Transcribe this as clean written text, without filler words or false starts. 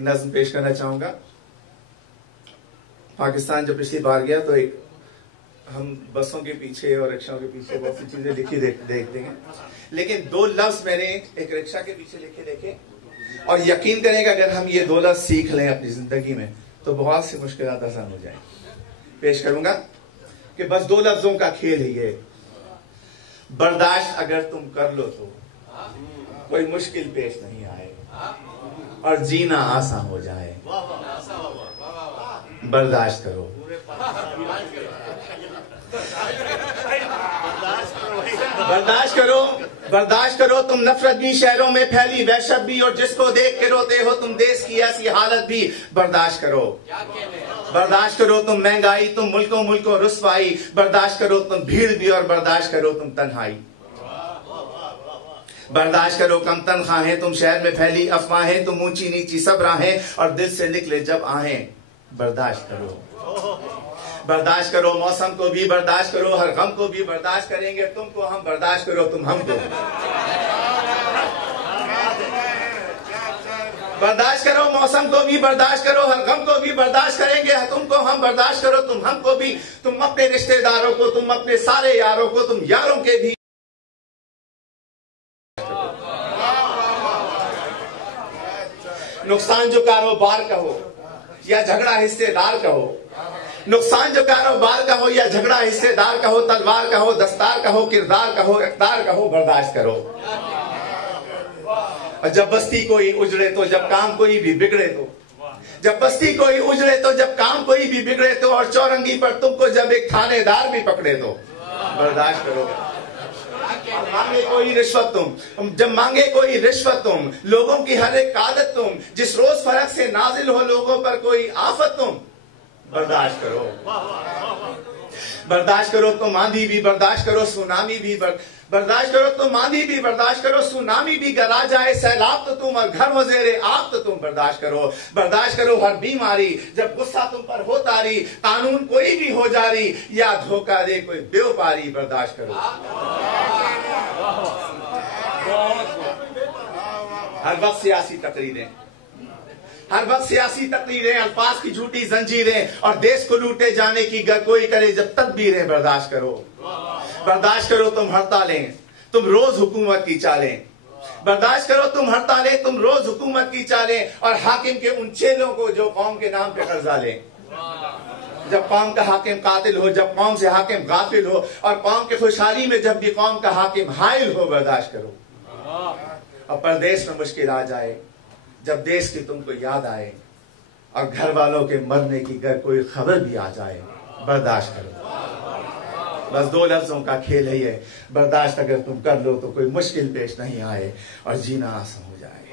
नज़्म पेश करना चाहूंगा। पाकिस्तान जब पिछली बार गया तो एक हम बसों के पीछे और रिक्शाओं के पीछे बहुत सी चीजें लिखी देखते हैं, लेकिन दो लफ्ज मैंने एक रिक्शा के पीछे लिखे देखे, और यकीन करेंगे अगर हम ये दो लफ्ज सीख लें अपनी जिंदगी में तो बहुत सी मुश्किलात आसान हो जाए। पेश करूंगा कि बस दो लफ्जों का खेल है ये। बर्दाश्त अगर तुम कर लो तो कोई मुश्किल पेश नहीं आए और जीना आसान हो जाए। बर्दाश्त करो, बर्दाश्त करो, बर्दाश्त करो। तुम नफरत भी शहरों में फैली, वहशत भी, और जिसको देख के रोते हो तुम देश की ऐसी हालत भी। बर्दाश्त करो, बर्दाश्त करो तुम महंगाई, तुम मुल्कों मुल्कों रुसवाई। बर्दाश्त करो तुम भीड़ भी, और बर्दाश्त करो तुम तन्हाई। बर्दाश्त करो कम तनख्वाहें, तुम शहर में फैली अफवाहें, तुम ऊंची नीची सब राहें, और दिल से निकले जब आहें। बर्दाश्त करो, बर्दाश्त करो मौसम को भी, बर्दाश्त करो हर गम को भी। बर्दाश्त करेंगे तुमको हम, बर्दाश्त करो तुम हमको। बर्दाश्त करो मौसम को भी, बर्दाश्त करो हर गम को भी। बर्दाश्त करेंगे तुमको हम, बर्दाश्त करो तुम हमको भी। तुम अपने रिश्तेदारों को, तुम अपने सारे यारों को, तुम यारों के भी। नुकसान जो कारोबार का हो या झगड़ा हिस्सेदार का हो, नुकसान जो कारोबार का हो या झगड़ा हिस्सेदार का हो, तलवार का हो, दस्तार का हो, किरदार का हो, इक़्तिदार का हो। बर्दाश्त करो। और जब बस्ती कोई उजड़े तो, जब काम कोई भी बिगड़े तो, जब बस्ती कोई उजड़े तो, जब काम कोई भी बिगड़े तो, और चौरंगी पर तुमको जब एक थानेदार भी पकड़े तो। बर्दाश्त करो। मांगे कोई रिश्वत तुम, जब मांगे कोई रिश्वत तुम, लोगों की हर एक आदत तुम, जिस रोज फर्क से नाजिल हो लोगों पर कोई आफत तुम। बर्दाश्त करो, बर्दाश्त करो तुम आंधी भी, बर्दाश्त करो सुनामी भी। बर्दाश्त करो तुम आंधी भी, बर्दाश्त करो सुनामी भी। गरा जाए सैलाब तो तुम, और घर वज़ेरे आब तो तुम। बर्दाश्त करो, बर्दाश्त करो हर बीमारी, जब गुस्सा तुम पर हो तारी, कानून कोई भी हो जारी, या धोखा दे कोई व्यापारी। बर्दाश्त करो। हर वक्त सियासी तकरीरें, हर वक्त सियासी तकरीरें, अल्फाज की झूठी जंजीरें, और देश को लूटे जाने की गर कोई करे जब तदबीरें। बर्दाश्त करो, बर्दाश्त करो तुम हड़तालें, तुम रोज हुकूमत की चालें। बर्दाश्त करो तुम हड़तालें, तुम रोज हुकूमत की चालें, और हाकिम के उन चेलों को जो कौम के नाम पे कर्जा लें। जब कौम का हाकिम कातिल हो, जब कौम से हाकिम गाफिल हो, और कौम के खुशहाली में जब भी कौम का हाकिम हाइल हो। बर्दाश्त करो। और परदेश में मुश्किल आ जाए, जब देश की तुमको याद आए, और घर वालों के मरने की गर कोई खबर भी आ जाए। बर्दाश्त करो। बस दो लफ्जों का खेल है ये। बर्दाश्त अगर तुम कर लो तो कोई मुश्किल पेश नहीं आए और जीना आसान हो जाए।